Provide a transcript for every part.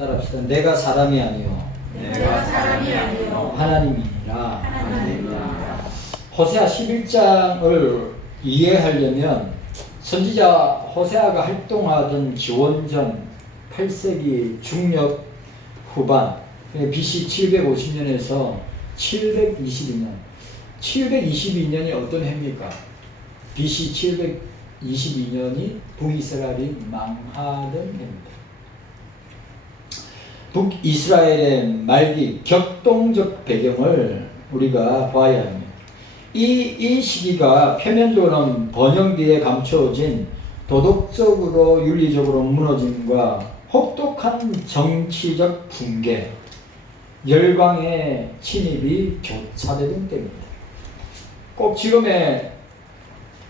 따라합시다. 내가 사람이 아니요 내가 사람이 아니요 하나님이니라. 하나님이니라. 호세아 11장을 이해하려면 선지자 호세아가 활동하던 기원전 8세기 중엽 후반 BC 750년에서 722년 722년이 어떤 해입니까? BC 722년이 북이스라엘이 망하던 해입니다. 북이스라엘의 말기 격동적 배경을 우리가 봐야 합니다. 이 시기가 표면적으로는 번영 뒤에 감춰진 도덕적으로 윤리적으로 무너짐과 혹독한 정치적 붕괴, 열강의 침입이 교차되던 때입니다. 꼭 지금의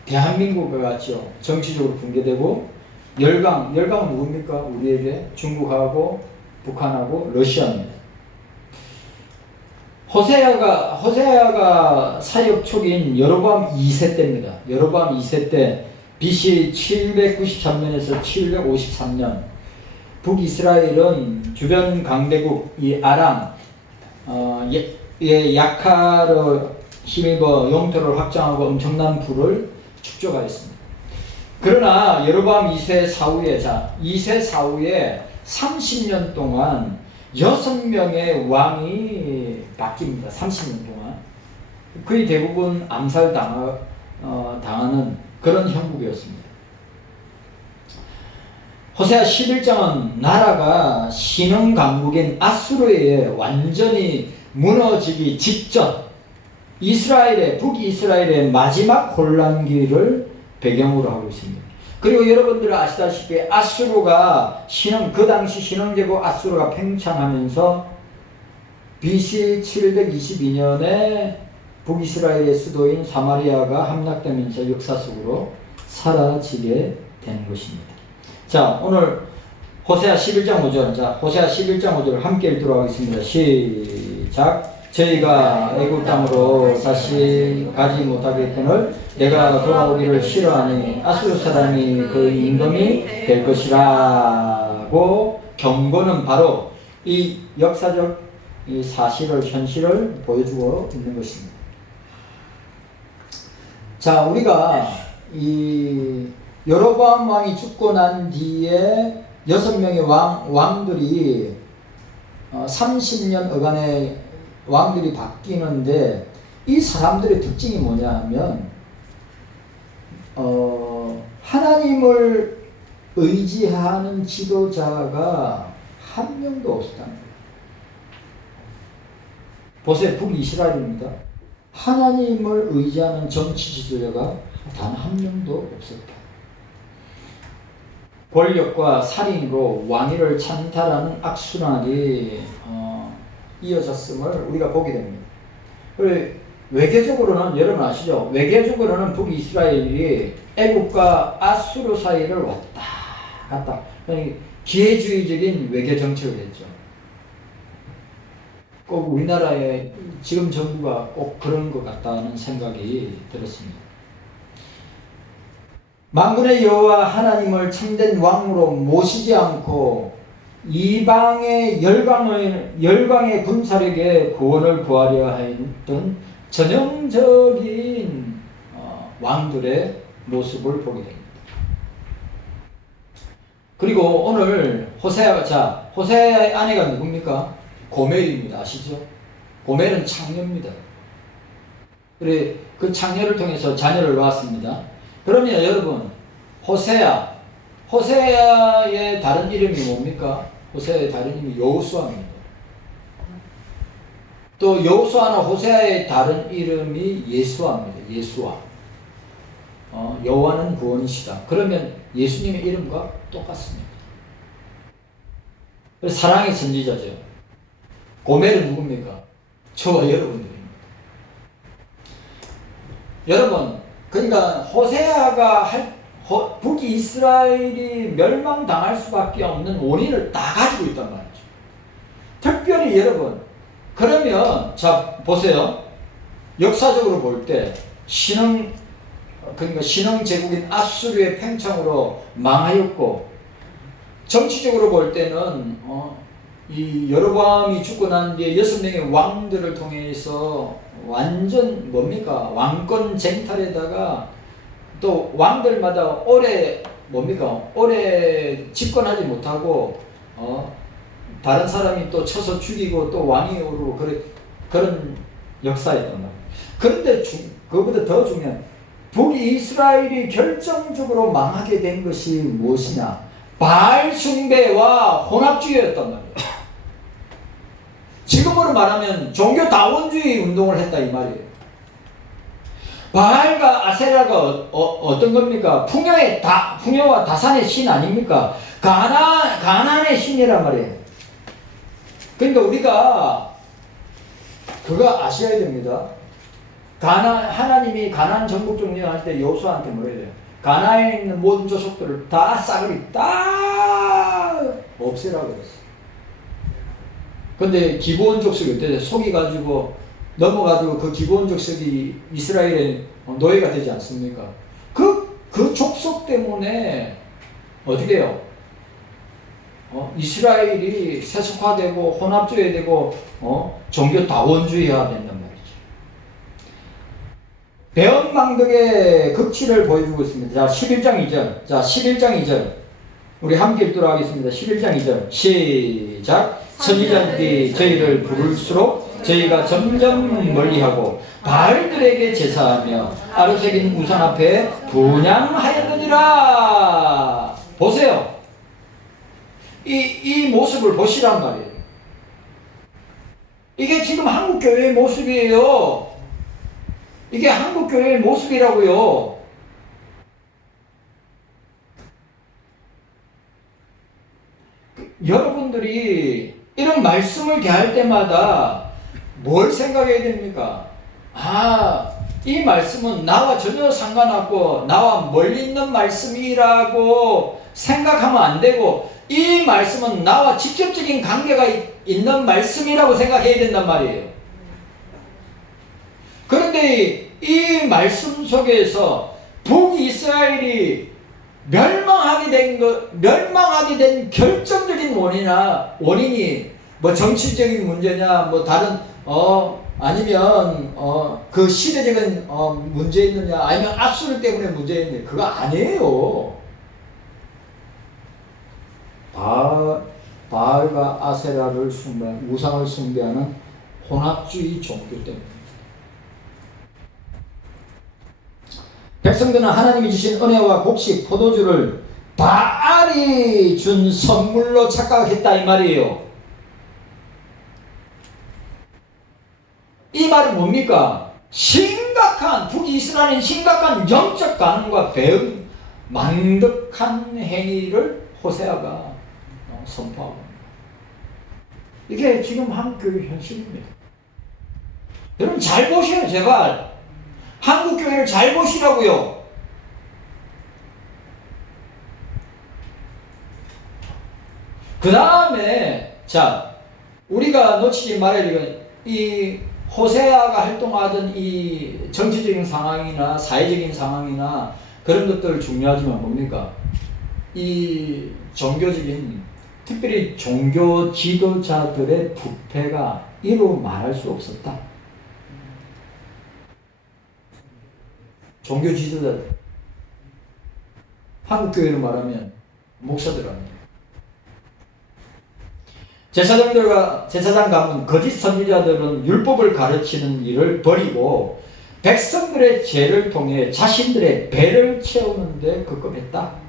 대한민국과 같죠. 정치적으로 붕괴되고 열강은 누굽니까? 우리에게 중국하고 북한하고 러시아입니다. 호세아가 사역 초기인 여로보암 2세 때입니다. 여로보암 2세 때 BC 793년에서 753년 북이스라엘은 주변 강대국 이 아람 약하로 힘입어 영토를 확장하고 엄청난 부를 축적하였습니다. 그러나 여로보암 2세 사후에 2세 사후에 30년 동안 6명의 왕이 바뀝니다. 30년 동안. 거의 대부분 당하는 그런 형국이었습니다. 호세아 11장은 나라가 신흥 강국인 아수르에 의해 완전히 무너지기 직전 북이스라엘의 마지막 혼란기를 배경으로 하고 있습니다. 그리고 여러분들 아시다시피 아수르가 그 당시 신흥제국 아수르가 팽창하면서 BC 722년에 북이스라엘의 수도인 사마리아가 함락되면서 역사 속으로 사라지게 되는 것입니다. 자, 오늘 호세아 11장 5절. 자, 호세아 11장 5절 함께 읽도록 하겠습니다. 시작. 저희가 애굽 땅으로 다시 가지 못하겠거늘 내가 돌아오기를 싫어하니 아수르 사람이 그 임금이 될 것이라고 경고는 바로 이 역사적 이 현실을 보여주고 있는 것입니다. 자, 우리가 이 여로보암 왕이 죽고 난 뒤에 6명의 왕들이 30년 어간에 왕들이 바뀌는데 이 사람들의 특징이 뭐냐 하면 하나님을 의지하는 지도자가 한 명도 없었다는 거예요. 보세요. 북이스라엘입니다. 하나님을 의지하는 정치 지도자가 단 한 명도 없었다. 권력과 살인으로 왕위를 찬탈하는 악순환이 이어졌음을 우리가 보게 됩니다. 외교적으로는 여러분 아시죠? 외교적으로는 북이스라엘이 애국과 아수르 사이를 왔다 갔다 기회주의적인 외교 정책을 했죠. 꼭 우리나라의 지금 정부가 꼭 그런 것 같다는 생각이 들었습니다. 만군의 여호와 하나님을 참된 왕으로 모시지 않고 이방의 열강의 군사력에 구원을 구하려 했던 전형적인 왕들의 모습을 보게 됩니다. 그리고 오늘 호세아의 아내가 누굽니까? 고멜입니다. 아시죠? 고멜은 창녀입니다. 그래 그 창녀를 통해서 자녀를 낳았습니다. 그러면 여러분 호세아의 다른 이름이 뭡니까? 호세아의 다른 이름이 여호수아입니다. 또 여호수아나 호세아의 다른 이름이 예수아입니다. 예수아. 여호와는 구원이시다. 그러면 예수님의 이름과 똑같습니다. 사랑의 선지자죠. 고멜은 누굽니까? 저와 여러분들입니다. 여러분, 그러니까 호세아가 북이스라엘이 멸망당할 수밖에 없는 원인을 다 가지고 있단 말이죠. 특별히 여러분, 그러면 자 보세요. 역사적으로 볼 때 그러니까 신흥 제국인 아수르의 팽창으로 망하였고, 정치적으로 볼 때는 이 여로보암이 죽고 난 뒤에 6명의 왕들을 통해서 완전 뭡니까? 왕권 쟁탈에다가 또 왕들마다 오래 뭡니까? 오래 집권하지 못하고 다른 사람이 또 쳐서 죽이고 또 왕이 오르고 그런 역사였단 말이에요. 그런데 그거보다 더 중요한 북이스라엘이 결정적으로 망하게 된 것이 무엇이냐? 바알 숭배와 혼합주의였단 말이에요. 지금으로 말하면 종교 다원주의 운동을 했다 이 말이에요. 바알과 아세라가 어떤 겁니까? 풍요와 다산의 신 아닙니까? 가나안의 신이란 말이에요. 그러니까 우리가 그거 아셔야 됩니다. 하나님이 가나안 정복 종료할 때 여호수아한테 뭐라 해야 돼요? 가나안에 있는 모든 족속들을 다 싸그리 다 없애라고 그랬어요. 근데 기브온 족속이 어때요? 속이가지고 넘어가지고 그 기브온 족속이 이스라엘의 노예가 되지 않습니까? 그 족속 때문에 어떻게 해요? 이스라엘이 세속화되고 혼합주의되고 종교 다원주의화 된단 말이죠. 배은망덕의 극치를 보여주고 있습니다. 자, 11장 2절. 자, 11장 2절. 우리 함께 읽도록 하겠습니다. 11장 2절. 시작. 선지자들이 저희를 부를수록 저희가 점점 멀리하고 바알들에게 제사하며 아르색인 우상 앞에 분향하였느니라. 보세요. 이 모습을 보시란 말이에요. 이게 지금 한국교회의 모습이에요. 이게 한국교회의 모습이라고요. 여러분들이 이런 말씀을 대할 때마다 뭘 생각해야 됩니까? 이 말씀은 나와 전혀 상관없고 나와 멀리 있는 말씀이라고 생각하면 안 되고 이 말씀은 나와 직접적인 관계가 있는 말씀이라고 생각해야 된단 말이에요. 그런데 이 말씀 속에서 북이스라엘이 멸망하게 된 결정적인 원인이 뭐 정치적인 문제냐, 뭐 다른 아니면 그 시대적인 문제 있느냐, 아니면 압수르 때문에 문제 있느냐, 그거 아니에요. 바알과 아세라를 우상을 숭배하는 혼합주의 종교 때문에. 백성들은 하나님이 주신 은혜와 곡식, 포도주를 바알이 준 선물로 착각했다 이 말이에요. 이 말은 뭡니까? 북이스라엘은 심각한 영적 가능과 배은망덕한 행위를 호세아가 선포하고 있습니다. 이게 지금 한국교회 현실입니다. 여러분 잘 보세요 제발. 한국교회를 잘 보시라고요. 그 다음에 자 우리가 놓치지 말아야 되는 이 호세아가 활동하던 이 정치적인 상황이나 사회적인 상황이나 그런 것들 중요하지만 뭡니까? 이 종교적인 특별히 종교 지도자들의 부패가 이루 말할 수 없었다. 종교 지도자들, 한국교회로 말하면 목사들합니다. 제사장 가문 거짓 선지자들은 율법을 가르치는 일을 버리고 백성들의 죄를 통해 자신들의 배를 채우는 데 급급했다.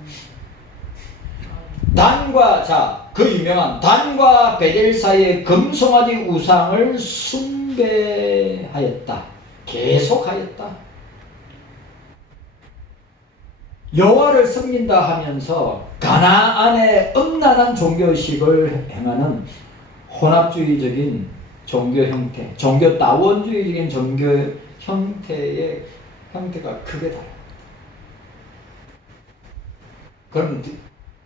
그 유명한 단과 베델 사이의 금송아지 우상을 숭배하였다. 계속하였다. 여호와를 섬긴다 하면서 가나안의 음란한 종교의식을 행하는 혼합주의적인 종교 형태, 종교 다원주의적인 종교 형태가 크게 다릅니다. 그럼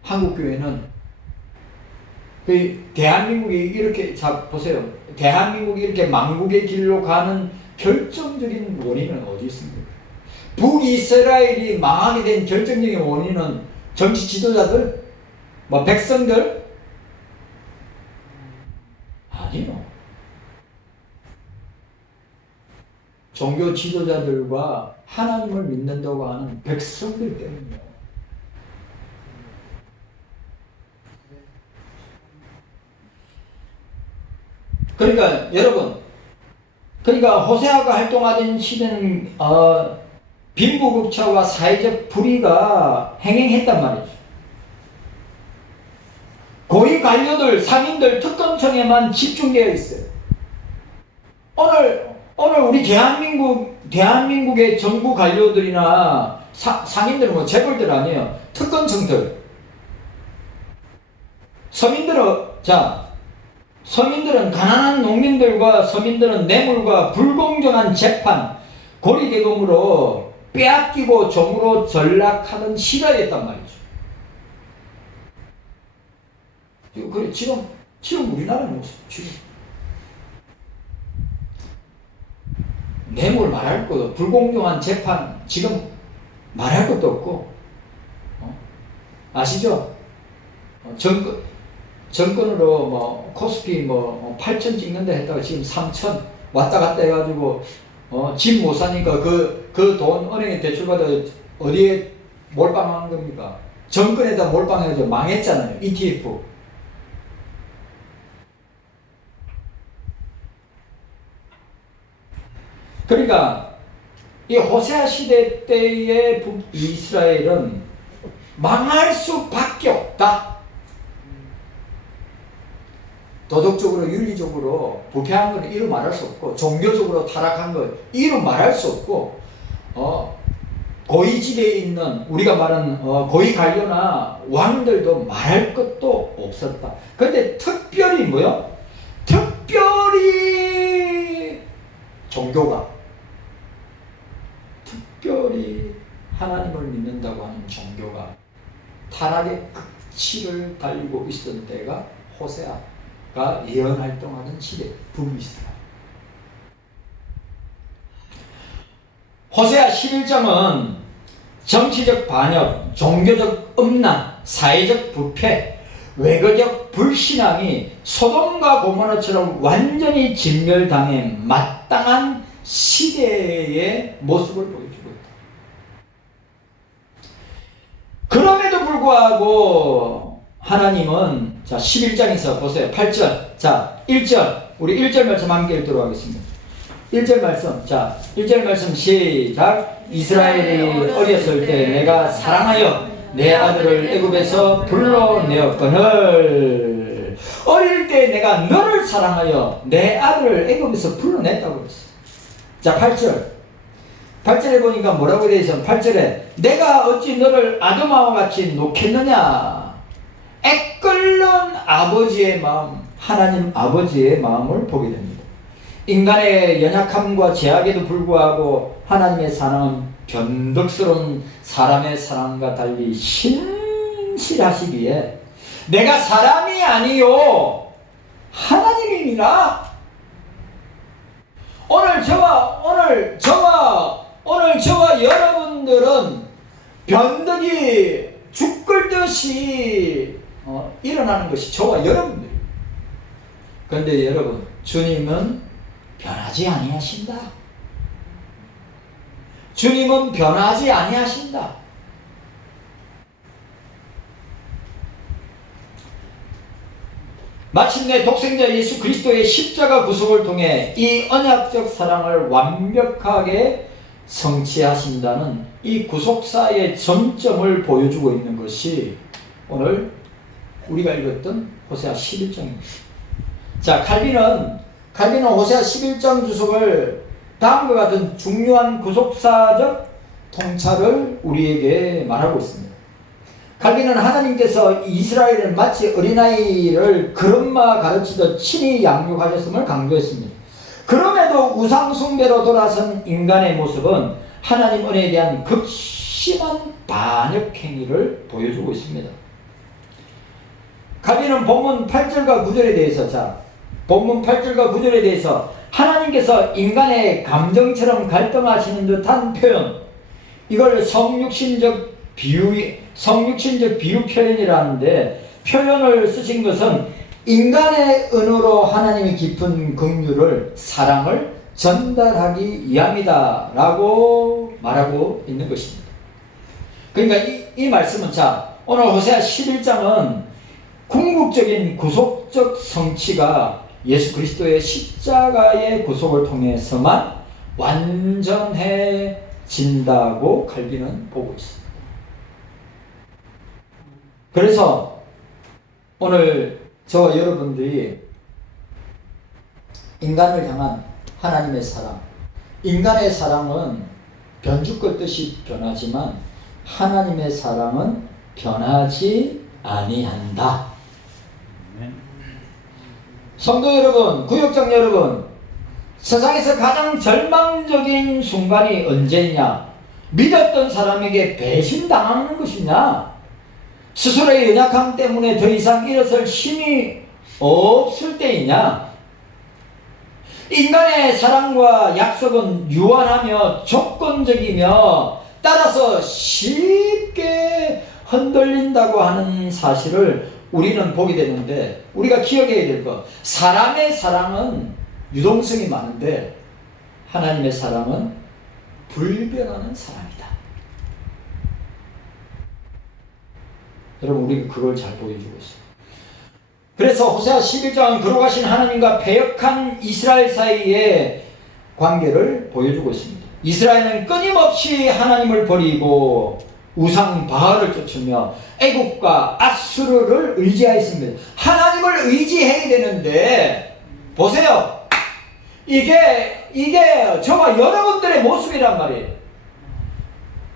한국교회는 대한민국이 이렇게 보세요. 대한민국이 이렇게 망국의 길로 가는 결정적인 원인은 어디 있습니까? 북이스라엘이 망하게 된 결정적인 원인은 정치 지도자들, 백성들, 아니요. 종교 지도자들과 하나님을 믿는다고 하는 백성들 때문이요. 그러니까 여러분, 그러니까 호세아가 활동하던 시대는 빈부격차와 사회적 불의가 행행했단 말이죠. 고위 관료들, 상인들, 특검청에만 집중되어 있어요. 오늘 우리 대한민국의 정부 관료들이나 상인들은 뭐 재벌들 아니에요. 특검청들. 서민들은 가난한 농민들과 서민들은 뇌물과 불공정한 재판, 고리대금으로 빼앗기고 종으로 전락하던 시대였단 말이죠. 그래, 지금 우리나라는 지금 뇌물 말할 것도, 불공정한 재판 지금 말할 것도 없고, 아시죠? 정권으로 뭐 코스피 8천 찍는데 했다가 지금 3천 왔다 갔다 해가지고 집 못 사니까 그 돈 은행에 대출받아 어디에 몰빵한 겁니까? 정권에다 몰빵해가지고 망했잖아요. ETF. 그러니까 이 호세아 시대 때의 북이스라엘은 망할 수밖에 없다. 도덕적으로 윤리적으로 부패한 건 이루 말할 수 없고, 종교적으로 타락한 건 이루 말할 수 없고, 고위직에 있는 우리가 말하는 고위 관료나 왕들도 말할 것도 없었다. 그런데 특별히 뭐요? 특별히 하나님을 믿는다고 하는 종교가 타락의 극치를 달리고 있었던 때가 호세아가 예언 활동하는 시대, 북이스라엘. 호세아 11장은 정치적 반역, 종교적 음란, 사회적 부패, 외교적 불신앙이 소돔과 고모라처럼 완전히 진멸당해 마땅한 시대의 모습을 보여주고 있다. 그럼에도 불구하고 하나님은, 자 11장에서 보세요. 8절, 자 1절, 우리 1절 말씀 함께 읽도록 하겠습니다. 1절 말씀, 자 1절 말씀 시작. 이스라엘이 어렸을 때 내가 사랑하여 내 아들을 애굽에서 불러내었거늘, 어릴 때 내가 너를 사랑하여 내 아들을 애굽에서 불러냈다고 그랬어. 자 8절에 보니까 뭐라고 되어 있어? 8절에 내가 어찌 너를 아도마와 같이 놓겠느냐. 애끓는 아버지의 마음, 하나님 아버지의 마음을 보게 됩니다. 인간의 연약함과 제약에도 불구하고 하나님의 사랑은 변덕스러운 사람의 사랑과 달리 신실하시기에 내가 사람이 아니요 하나님이니라. 오늘 저와 여러분들은 변덕이 죽을듯이 일어나는 것이 저와 여러분들. 그런데 여러분, 주님은 변하지 아니하신다. 주님은 변하지 아니하신다. 마침내 독생자 예수 그리스도의 십자가 구속을 통해 이 언약적 사랑을 완벽하게 성취하신다는 이 구속사의 전점을 보여주고 있는 것이 오늘 우리가 읽었던 호세아 11장입니다. 자, 칼빈은 호세아 11장 주석을 다음과 같은 중요한 구속사적 통찰을 우리에게 말하고 있습니다. 칼빈은 하나님께서 이스라엘을 마치 어린아이를 그릇마 가르치듯 친히 양육하셨음을 강조했습니다. 그럼에도 우상숭배로 돌아선 인간의 모습은 하나님 은혜에 대한 극심한 반역행위를 보여주고 있습니다. 칼빈은 본문 8절과 9절에 대해서, 본문 8절과 9절에 대해서 하나님께서 인간의 감정처럼 갈등하시는 듯한 표현, 이걸 성육신적 비유 표현이라는데, 표현을 쓰신 것은 인간의 은으로 하나님의 깊은 긍휼을 사랑을 전달하기 위함이다 라고 말하고 있는 것입니다. 그러니까 이 말씀은 오늘 호세아 11장은 궁극적인 구속적 성취가 예수 그리스도의 십자가의 구속을 통해서만 완전해진다고 칼빈은 보고 있습니다. 그래서 오늘 저와 여러분들이 인간을 향한 하나님의 사랑, 인간의 사랑은 변죽 걷듯이 변하지만 하나님의 사랑은 변하지 아니한다. 성도 여러분, 구역장 여러분, 세상에서 가장 절망적인 순간이 언제냐? 믿었던 사람에게 배신당하는 것이냐? 스스로의 연약함 때문에 더 이상 일어설 힘이 없을 때이냐? 인간의 사랑과 약속은 유한하며 조건적이며 따라서 쉽게 흔들린다고 하는 사실을 우리는 보게 되는데, 우리가 기억해야 될 것, 사람의 사랑은 유동성이 많은데 하나님의 사랑은 불변하는 사랑이다. 여러분, 우리가 그걸 잘 보여주고 있어요. 그래서 호세아 11장은 거룩하신 하나님과 패역한 이스라엘 사이의 관계를 보여주고 있습니다. 이스라엘은 끊임없이 하나님을 버리고 우상 바알을 쫓으며 애국과 아수르를 의지하였습니다. 하나님을 의지해야 되는데 보세요. 이게 저와 여러분들의 모습이란 말이에요.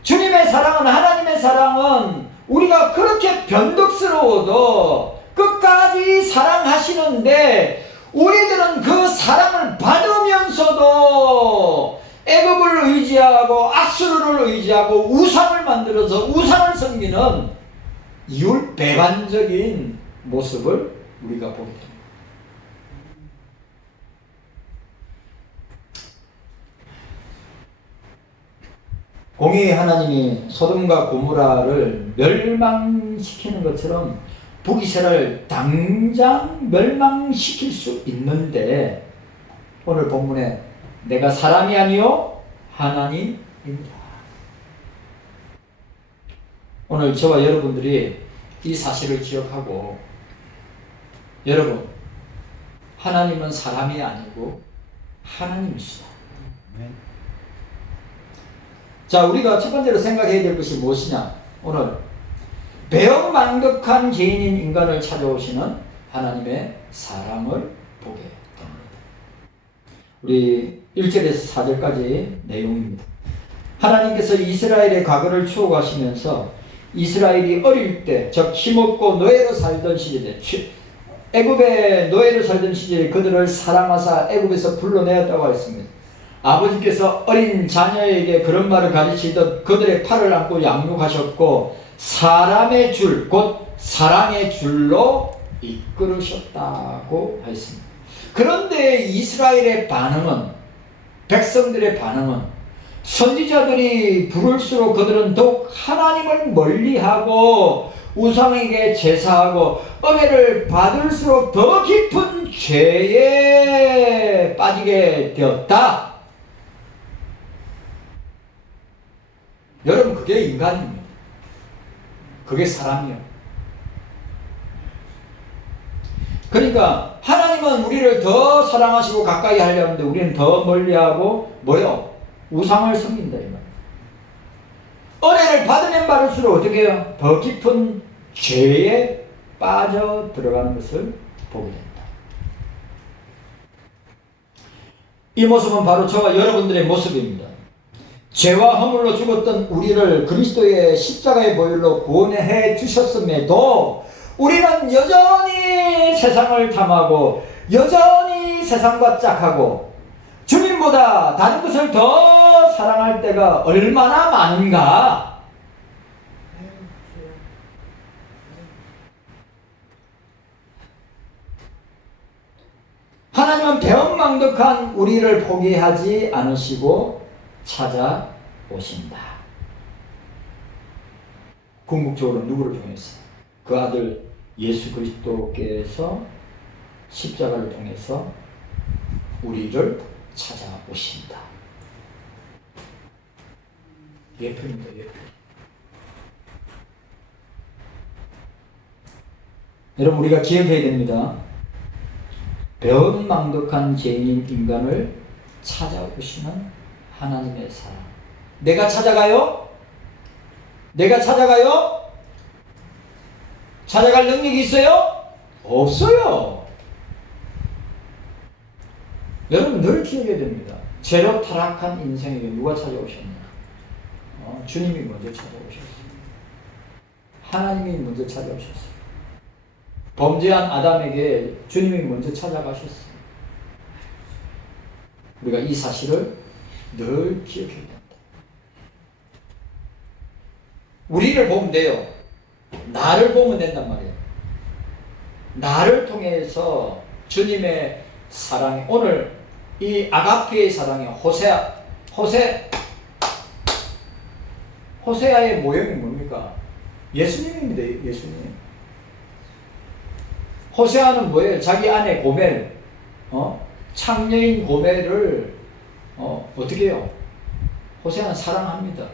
주님의 사랑은, 하나님의 사랑은 우리가 그렇게 변덕스러워도 끝까지 사랑하시는데 우리들은 그 사랑을 받으면서도 애굽을 의지하고 아수르를 의지하고 우상을 만들어서 우상을 섬기는 이율배반적인 모습을 우리가 보게 됩니다. 공의의 하나님이 소돔과 고모라를 멸망시키는 것처럼 북이스라엘을 당장 멸망시킬 수 있는데 오늘 본문에 내가 사람이 아니요 하나님입니다. 오늘 저와 여러분들이 이 사실을 기억하고, 여러분, 하나님은 사람이 아니고 하나님이시다. 자, 우리가 첫 번째로 생각해야 될 것이 무엇이냐? 오늘 배은망덕한 죄인인 인간을 찾아오시는 하나님의 사랑을 보게 됩니다. 우리 1절에서 4절까지 내용입니다. 하나님께서 이스라엘의 과거를 추억하시면서 이스라엘이 어릴 때, 즉 힘없고 노예로 살던 시절에, 애굽의 노예로 살던 시절에 그들을 사랑하사 애굽에서 불러내었다고 했습니다. 아버지께서 어린 자녀에게 그런 말을 가르치듯 그들의 팔을 안고 양육하셨고 사람의 줄, 곧 사랑의 줄로 이끌으셨다고 했습니다. 그런데 이스라엘의 반응은, 백성들의 반응은, 선지자들이 부를수록 그들은 더욱 하나님을 멀리하고 우상에게 제사하고 은혜를 받을수록 더 깊은 죄에 빠지게 되었다. 여러분, 그게 인간입니다. 그게 사람이요. 그러니까 하나님은 우리를 더 사랑하시고 가까이 하려는데 우리는 더 멀리하고 뭐요? 우상을 섬긴다 이 말. 은혜를 받으면 받을수록 어떻게 해요? 더 깊은 죄에 빠져 들어가는 것을 보게 됩니다. 이 모습은 바로 저와 여러분들의 모습입니다. 죄와 허물로 죽었던 우리를 그리스도의 십자가의 보혈로 구원해 주셨음에도 우리는 여전히 세상을 탐하고 여전히 세상과 짝하고 주님보다 다른 것을 더 사랑할 때가 얼마나 많은가. 하나님은 배은망덕한 우리를 포기하지 않으시고 찾아오신다. 궁극적으로 누구를 통해서? 그 아들 예수 그리스도께서 십자가를 통해서 우리를 찾아오신다. 예표입니다. 예표. 여러분 우리가 기억해야 됩니다. 배은망덕한 죄인인 인간을 찾아오시는 하나님의 사랑. 내가 찾아가요? 내가 찾아가요? 찾아갈 능력이 있어요? 없어요. 여러분 늘 기억해야 됩니다. 죄로 타락한 인생에게 누가 찾아오셨나? 주님이 먼저 찾아오셨어요. 하나님이 먼저 찾아오셨어요. 범죄한 아담에게 주님이 먼저 찾아가셨어요. 우리가 이 사실을 늘 기억해야 됩니다. 우리를 보면 돼요. 나를 보면 된단 말이에요. 나를 통해서 주님의 사랑이, 오늘 이 아가페의 사랑이 호세아의 모형이 뭡니까? 예수님입니다. 예수님. 호세아는 뭐예요? 자기 아내 고멜, 창녀인 고멜을 어떻게 해요? 호세아는 사랑합니다.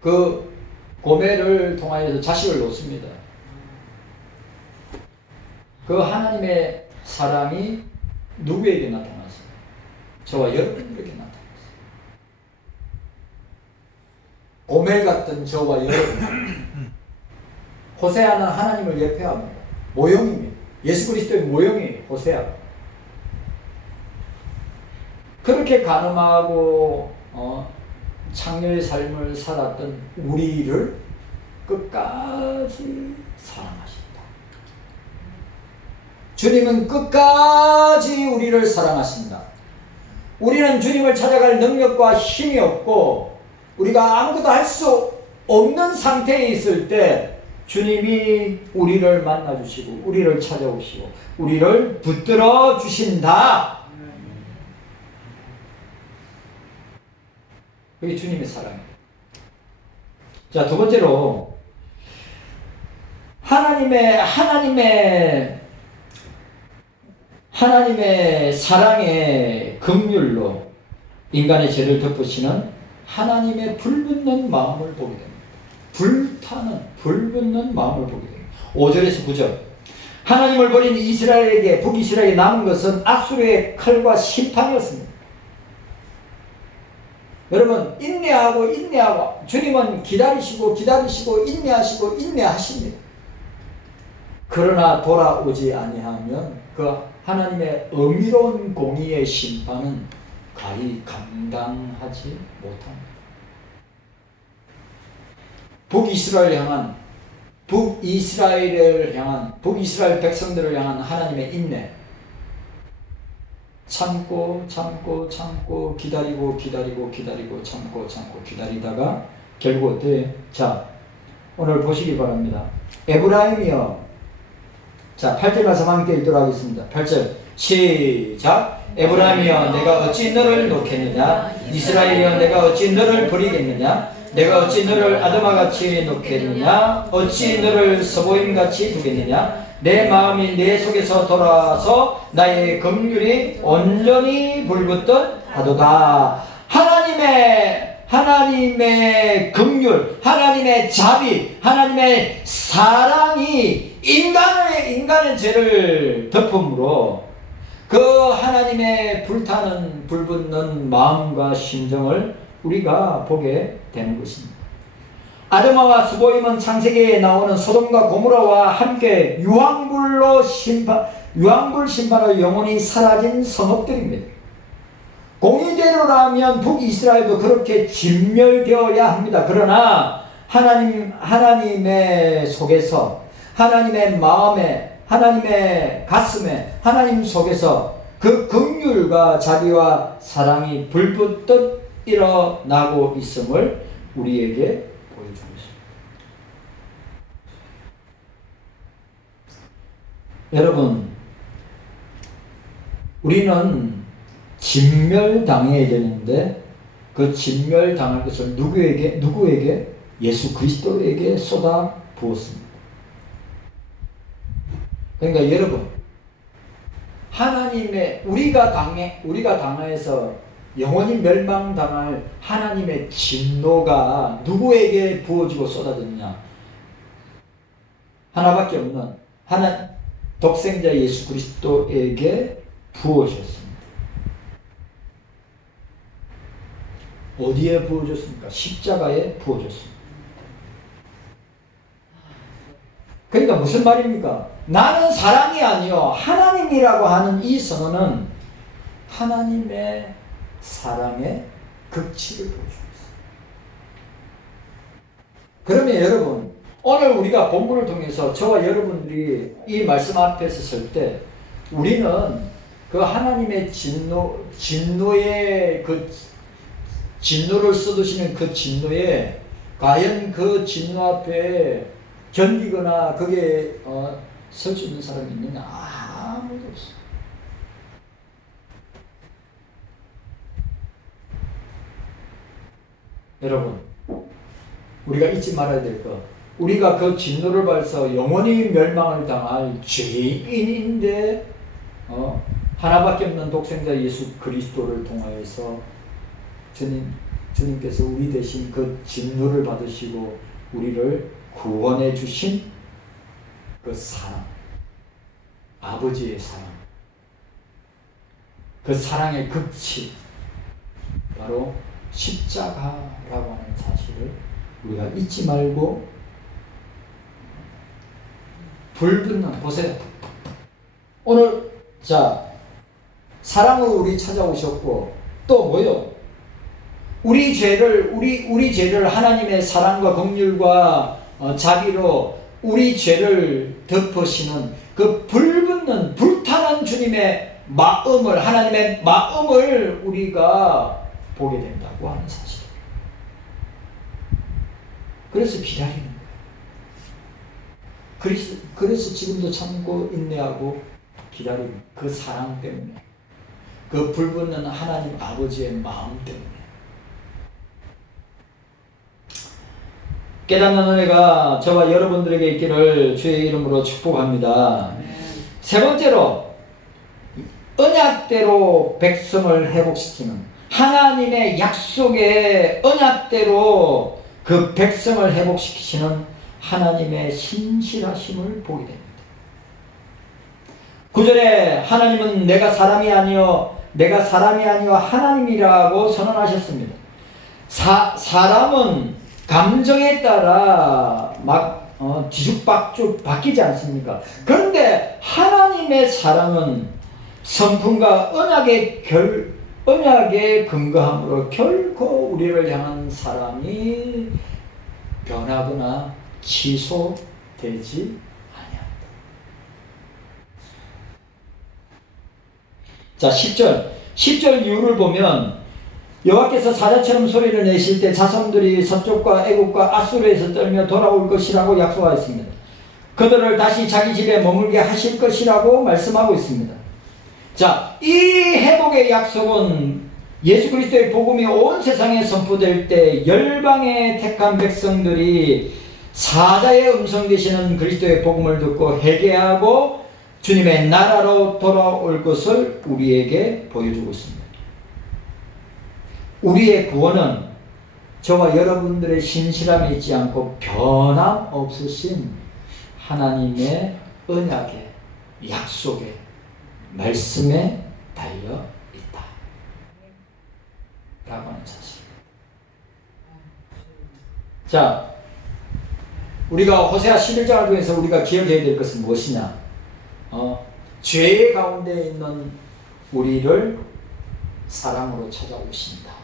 그 고멜을 통하여서 자식을 놓습니다. 그 하나님의 사랑이 누구에게 나타났어요? 저와 여러분에게 나타났어요. 고멜 같은 저와 여러분. 호세아는 하나님을 예표합니다. 모형입니다. 예수 그리스도의 모형이 호세아. 그렇게 가늠하고 창녀의 삶을 살았던 우리를 끝까지 사랑하신다. 주님은 끝까지 우리를 사랑하신다. 우리는 주님을 찾아갈 능력과 힘이 없고 우리가 아무것도 할 수 없는 상태에 있을 때 주님이 우리를 만나주시고 우리를 찾아오시고 우리를 붙들어 주신다. 그게 주님의 사랑이에요. 자, 두 번째로 하나님의 사랑의 긍휼로 인간의 죄를 덮으시는 하나님의 불붙는 마음을 보게 됩니다. 불붙는 마음을 보게 됩니다. 5절에서 9절. 하나님을 버린 북이스라엘에게 남은 것은 앗수르의 칼과 심판이었습니다. 여러분 인내하고 주님은 기다리시고 인내하시고 인내하십니다. 그러나 돌아오지 아니하면 그 하나님의 엄밀한 공의의 심판은 가히 감당하지 못합니다. 북이스라엘 백성들을 향한 하나님의 인내. 참고 기다리고 참고 기다리다가 결국 어때요? 자, 오늘 보시기 바랍니다. 에브라임이여. 자, 8절 말씀 함께 읽도록 하겠습니다. 8절 시작. 에브라임이여 내가 어찌 너를 놓겠느냐? 이스라엘이여 내가 어찌 너를 버리겠느냐? 내가 어찌 너를 아드마같이 놓겠느냐? 어찌 너를 서보임같이 두겠느냐? 내 마음이 내 속에서 돌아와서 나의 긍휼이 온전히 불붙듯 하도다. 하나님의 긍휼, 하나님의 자비, 하나님의 사랑이 인간의 죄를 덮음으로 그 하나님의 불붙는 마음과 심정을 우리가 보게 되는 것입니다. 아드마와 스보임은 창세기에 나오는 소돔과 고모라와 함께 유황불 심판으로 영원히 사라진 성읍들입니다. 공의대로라면 북이스라엘도 그렇게 진멸되어야 합니다. 그러나 하나님의 속에서, 하나님의 마음에, 하나님의 가슴에, 하나님 속에서 그 긍휼과 자비와 사랑이 불붙듯 일어나고 있음을 우리에게 보여주고 있습니다. 여러분, 우리는 진멸당해야 되는데 그 진멸당할 것을 누구에게? 예수 그리스도에게 쏟아 부었습니다. 그러니까 여러분, 하나님의 우리가 당해서 영원히 멸망당할 하나님의 진노가 누구에게 부어지고 쏟아졌냐? 하나밖에 없는 독생자 예수 그리스도에게 부어졌습니다. 어디에 부어졌습니까? 십자가에 부어졌습니다. 그러니까 무슨 말입니까? 나는 사람이 아니요 하나님이라고 하는 이 선언은 하나님의 사랑의 극치를 보여주고 있습니다. 그러면 여러분, 오늘 우리가 본문을 통해서 저와 여러분들이 이 말씀 앞에서 설 때 우리는 그 하나님의 진노의 그 진노를 쏟으시는 그 진노에 과연 그 진노 앞에 견디거나 거기에 설 수 있는 사람이 있느냐? 아무도 없어. 여러분, 우리가 잊지 말아야 될 것, 우리가 그 진노를 받아서 영원히 멸망을 당할 죄인인데 하나밖에 없는 독생자 예수 그리스도를 통하여서 주님께서 우리 대신 그 진노를 받으시고 우리를 구원해 주신 그 사랑, 아버지의 사랑, 그 사랑의 극치, 바로 십자가라고 하는 사실을 우리가 잊지 말고 불붙는, 보세요. 오늘 사랑으로 우리 찾아오셨고 또 뭐요? 우리 죄를 하나님의 사랑과 긍휼과 자비로 우리 죄를 덮으시는 그 불붙는 불타는 주님의 마음을, 하나님의 마음을 우리가 보게 된다고 하는 사실. 그래서 기다리는 거예요. 그래서 지금도 참고 인내하고 기다리는 그 사랑 때문에, 그 불붙는 하나님 아버지의 마음 때문에. 깨닫는 은혜가 저와 여러분들에게 있기를 주의 이름으로 축복합니다. 세 번째로, 언약대로 백성을 회복시키는, 하나님의 약속의 언약대로 그 백성을 회복시키시는 하나님의 신실하심을 보게 됩니다. 9절에 하나님은 내가 사람이 아니요 하나님이라고 선언하셨습니다. 사람은 감정에 따라 막 뒤죽박죽 바뀌지 않습니까? 그런데 하나님의 사랑은 성품과 언약에 근거함으로 결코 우리를 향한 사랑이 변하거나 취소되지 아니합니다. 자, 10절 이유를 보면 여호와께서 사자처럼 소리를 내실 때 자손들이 서쪽과 애국과 아수르에서 떨며 돌아올 것이라고 약속하였습니다. 그들을 다시 자기 집에 머물게 하실 것이라고 말씀하고 있습니다. 자, 이 회복의 약속은 예수 그리스도의 복음이 온 세상에 선포될 때 열방의 택한 백성들이 사자의 음성 되시는 그리스도의 복음을 듣고 회개하고 주님의 나라로 돌아올 것을 우리에게 보여주고 있습니다. 우리의 구원은 저와 여러분들의 신실함에 있지 않고 변함없으신 하나님의 언약의 약속의 말씀에 달려 있다 라고 하는 사실. 자, 우리가 호세아 11장을 통해서 우리가 기억해야 될 것은 무엇이냐? 죄 가운데 있는 우리를 사랑으로 찾아오신다.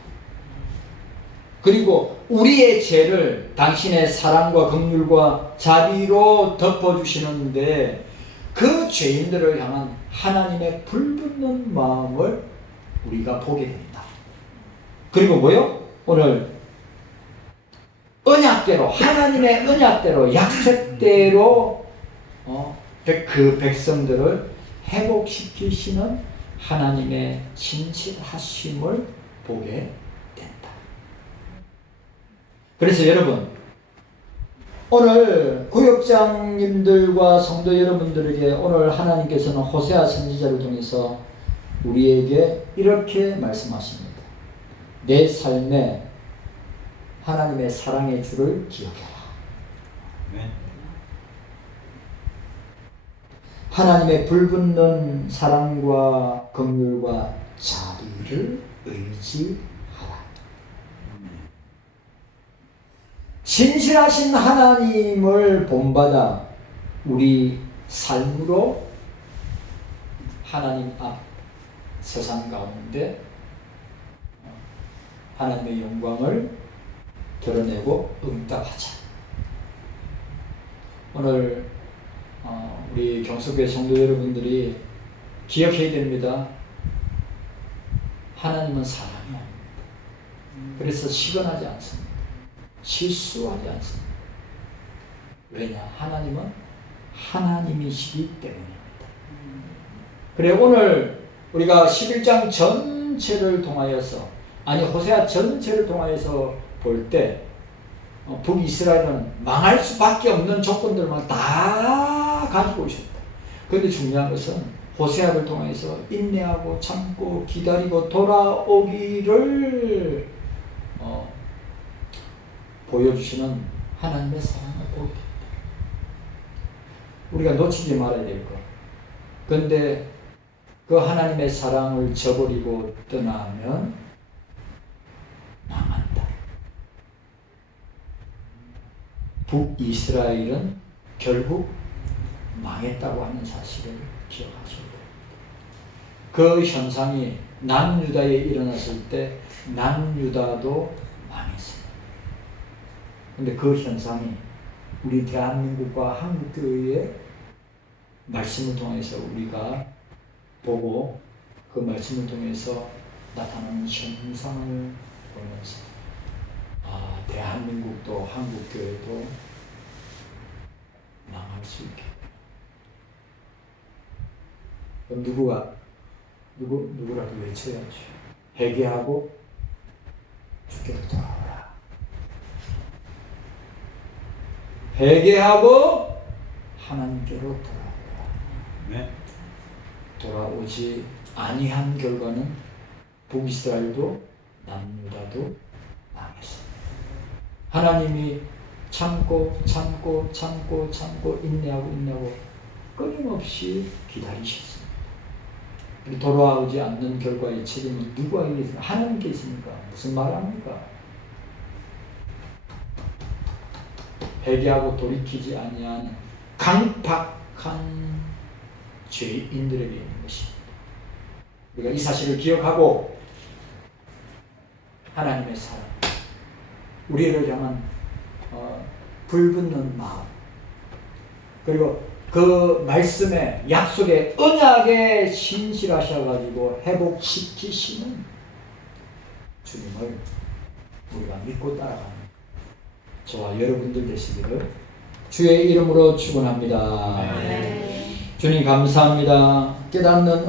그리고 우리의 죄를 당신의 사랑과 긍휼과 자비로 덮어주시는데 그 죄인들을 향한 하나님의 불붙는 마음을 우리가 보게 된다. 그리고 뭐요? 오늘 언약대로, 하나님의 언약대로, 약속대로 그 백성들을 회복시키시는 하나님의 신실하심을 보게 된다. 그래서 여러분, 오늘 구역장님들과 성도 여러분들에게 오늘 하나님께서는 호세아 선지자를 통해서 우리에게 이렇게 말씀하십니다. 내 삶에 하나님의 사랑의 주를 기억해라. 하나님의 불붙는 사랑과 긍휼과 자비를 의지하라. 신실하신 하나님을 본받아 우리 삶으로 하나님 앞 세상 가운데 하나님의 영광을 드러내고 응답하자. 오늘 우리 경석교회 성도 여러분들이 기억해야 됩니다. 하나님은 사랑이 아닙니다. 그래서 시건하지 않습니다. 실수하지 않습니다. 왜냐? 하나님은 하나님이시기 때문입니다. 그래 오늘 우리가 11장 전체를 통하여서 호세아 전체를 통하여서 볼 때 북이스라엘은 망할 수밖에 없는 조건들만 다 가지고 있었다. 그런데 중요한 것은 호세아를 통해서 인내하고 참고 기다리고 돌아오기를 보여주시는 하나님의 사랑을 보게 됩니다. 우리가 놓치지 말아야 될 것. 그런데 그 하나님의 사랑을 저버리고 떠나면 망한다. 북이스라엘은 결국 망했다고 하는 사실을 기억하셔야 됩니다. 그 현상이 남유다에 일어났을 때 남유다도 망했습니다. 근데 그 현상이 우리 대한민국과 한국교회의 말씀을 통해서 우리가 보고 그 말씀을 통해서 나타나는 현상을 보면서 대한민국도 한국교회도 망할 수 있겠다. 그럼 누구라도 외쳐야죠. 회개하고 주께로 돌아오라. 회개하고 하나님께로 돌아오라. 네. 돌아오지 아니한 결과는 북이스라엘도 남유다도 망했습니다. 하나님이 참고 인내하고 끊임없이 기다리셨습니다. 돌아오지 않는 결과의 책임은 누구에게 있습니까? 하나님께 있습니까? 무슨 말합니까? 회개하고 돌이키지 아니한 강팍한 죄인들에게 있는 것입니다. 우리가 이 사실을 기억하고 하나님의 사랑, 우리를 향한 불붙는 마음, 그리고 그 말씀에 약속의 언약에 신실하셔가지고 회복시키시는 주님을 우리가 믿고 따라가는 저와 여러분들 되시기를 주의 이름으로 축원합니다. 네. 주님 감사합니다. 깨닫는